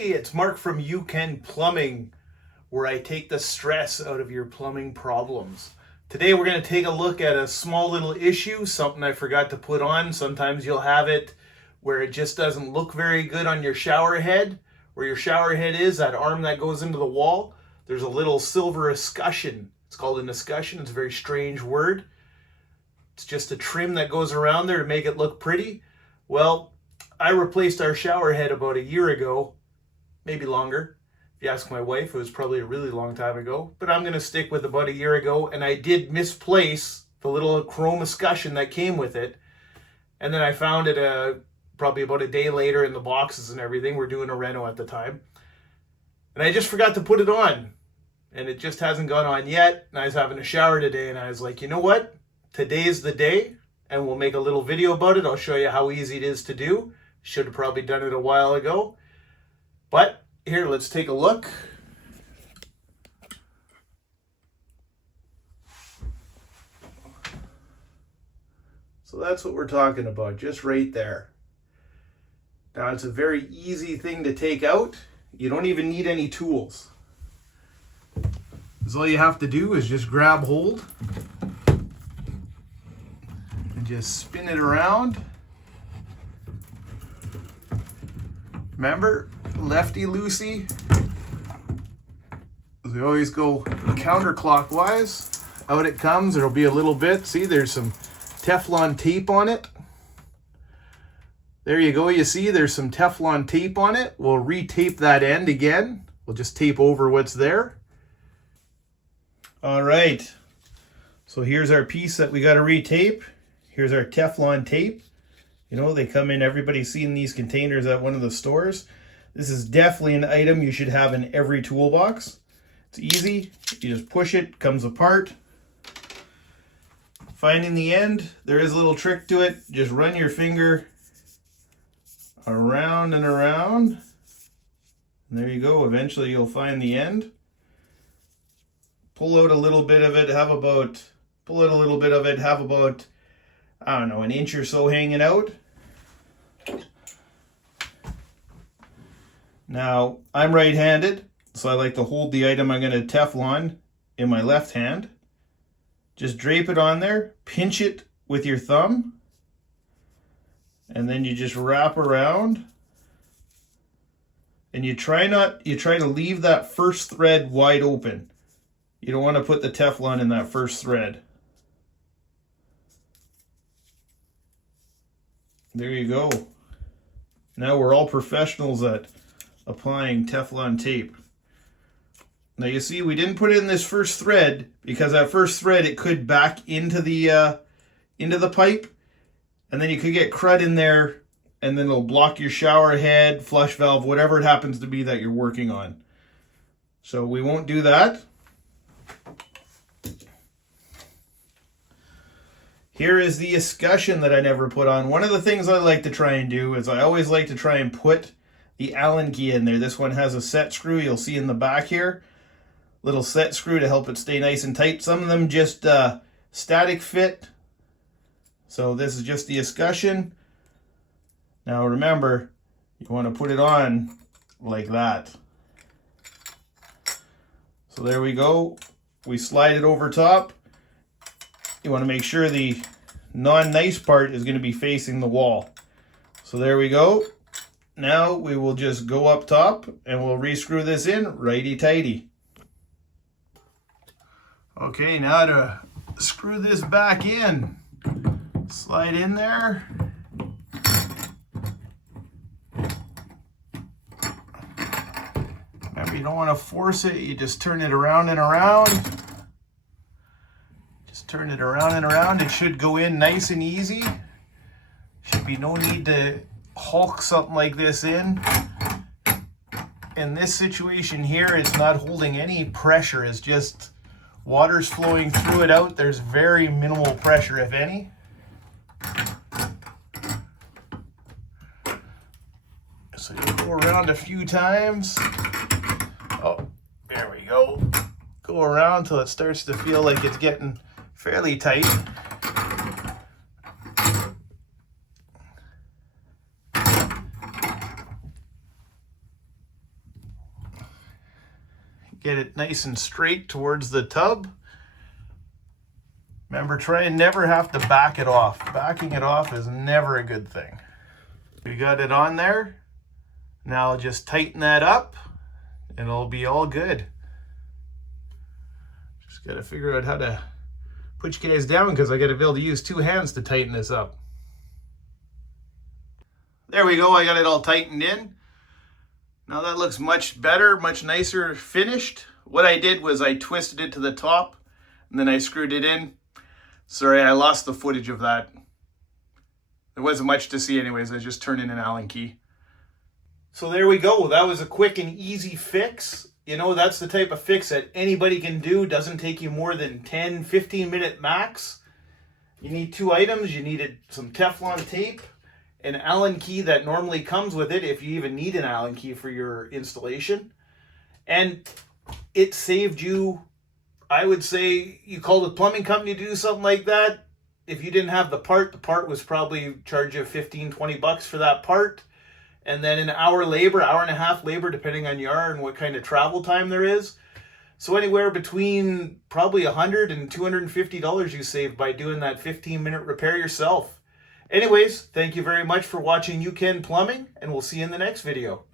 Hey, it's Mark from You Can Plumbing, where I take the stress out of your plumbing problems. Today we're going to take a look at a small little issue, something I forgot to put on. Sometimes you'll have it where it just doesn't look very good on your shower head. Where your shower head is, that arm that goes into the wall, there's a little silver escutcheon. It's called an escutcheon. It's a very strange word. It's just a trim that goes around there to make it look pretty. Well, I replaced our shower head about a year ago, maybe longer. If you ask my wife, it was probably a really long time ago, but I'm going to stick with about a year ago. And I did misplace the little chrome escutcheon that came with it. And then I found it probably about a day later in the boxes and everything. We're doing a reno at the time. And I just forgot to put it on. And it just hasn't gone on yet. And I was having a shower today and I was like, you know what? Today's the day. And we'll make a little video about it. I'll show you how easy it is to do. Should have probably done it a while ago. But here, let's take a look. So that's what we're talking about, just right there. Now it's a very easy thing to take out. You don't even need any tools. All you have to do is just grab hold and just spin it around. Remember, lefty loosey. We always go counterclockwise. Out it comes. There'll be a little bit. See, there's some Teflon tape on it. There you go. You see, there's some Teflon tape on it. We'll re-tape that end again. We'll just tape over what's there. All right. So here's our piece that we got to re-tape. Here's our Teflon tape. You know, they come in, everybody's seen these containers at one of the stores. This is definitely an item you should have in every toolbox. It's easy. You just push it, comes apart. Finding the end, there is a little trick to it. Just run your finger around and around. And there you go. Eventually you'll find the end. Pull out a little bit of it, have about, I don't know, an inch or so hanging out. Now, I'm right-handed, so I like to hold the item I'm going to Teflon in my left hand. Just drape it on there, pinch it with your thumb, and then you just wrap around. And you try to leave that first thread wide open. You don't want to put the Teflon in that first thread. There you go. Now we're all professionals at applying Teflon tape. Now you see we didn't put it in this first thread because that first thread it could back into the pipe, and then you could get crud in there, and then it'll block your shower head, flush valve, whatever it happens to be that you're working on. So we won't do that. Here is the escutcheon that I never put on. One of the things I like to try and do is I always like to try and put the Allen key in there. This one has a set screw. You'll see in the back here. Little set screw to help it stay nice and tight. Some of them just static fit. So this is just the escutcheon. Now remember, you want to put it on like that. So there we go. We slide it over top. You want to make sure the non-nice part is going to be facing the wall. So there we go. Now we will just go up top and we'll re-screw this in righty-tighty. Okay, now to screw this back in. Slide in there. Remember, you don't want to force it. You just turn it around and around. Turn it around and around. It should go in nice and easy. Should be no need to hulk something like this in. In this situation here, it's not holding any pressure. It's just water's flowing through it out. There's very minimal pressure, if any. So you go around a few times. Oh, there we go. Go around till it starts to feel like it's getting fairly tight. Get it nice and straight towards the tub. Remember, try and never have to back it off. Backing it off is never a good thing. We got it on there. Now just tighten that up and it'll be all good. Just got to figure out how to put you guys down because I got to be able to use two hands to tighten this up. There we go, I got it all tightened in. Now that looks much better, much nicer finished. What I did was I twisted it to the top and then I screwed it in. Sorry, I lost the footage of that. There wasn't much to see anyways, I just turned in an Allen key. So there we go, that was a quick and easy fix. You know, that's the type of fix that anybody can do. Doesn't take you more than 10-15 minute max. You need two items. You needed some Teflon tape, an Allen key that normally comes with it if you even need an Allen key for your installation. And it saved you, I would say, you called a plumbing company to do something like that. If you didn't have the part was probably charge you 15-20 bucks for that part. And then an hour labor, hour and a half labor, depending on your and what kind of travel time there is. So anywhere between probably $100 and $250 you save by doing that 15-minute repair yourself. Anyways, thank you very much for watching You Can Plumbing, and we'll see you in the next video.